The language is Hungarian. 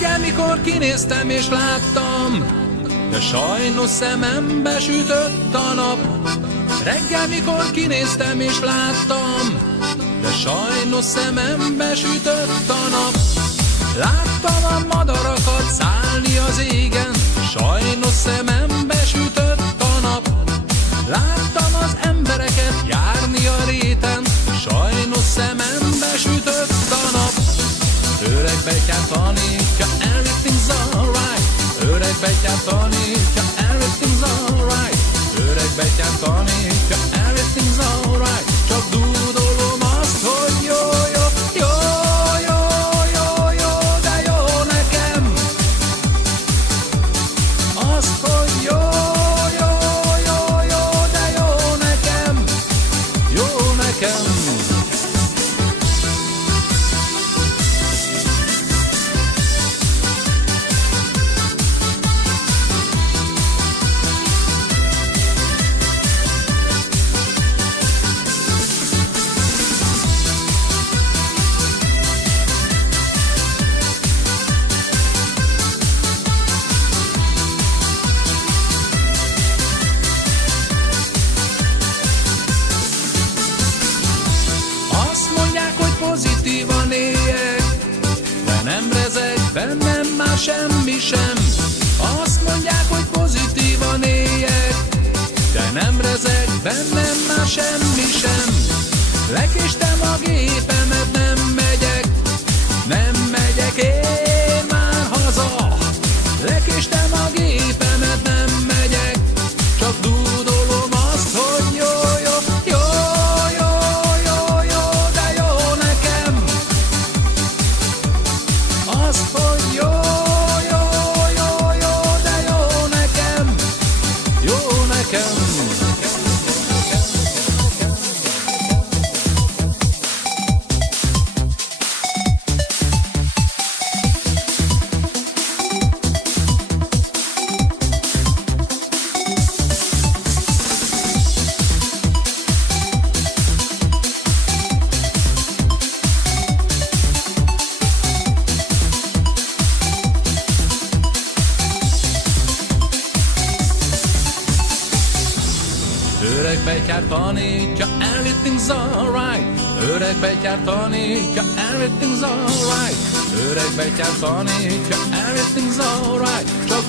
Reggel, mikor kinéztem és láttam, de sajnos szemembe sütött a nap. Reggel, mikor kinéztem és láttam, de sajnos szemembe sütött a nap. Láttam a madarakat szállni az égen, sajnos szemembe sütött a nap. Láttam az embereket járni a réten, sajnos szemembe sütött a nap. Öreg betyár tanítja, everything's alright. Öreg betyár tanítja, everything's alright. Öreg betyár tanítja, everything's alright. Csak dúdolom azt, hogy jó, jó, jó, jó, jó, jó, de jó nekem. Azt, hogy jó, jó, jó, jó, de jó nekem. Jó nekem. Pozitívan éljek, de nem rezeg bennem már semmi sem. Azt mondják, hogy pozitívan éljek, de nem rezeg bennem már semmi sem. Lekéstem a gépemet, nem megyek, nem megyek én már haza. Lekéstem a gépemet, nem megyek, csak dúdolom azt, hogy jó, jó, jó. Azt, hogy jó, jó, jó, jó, de jó nekem, jó nekem. Öreg betyár tanítja, everything's alright. Öreg betyár tanítja, everything's alright. Öreg betyár tanítja, everything's alright. Csak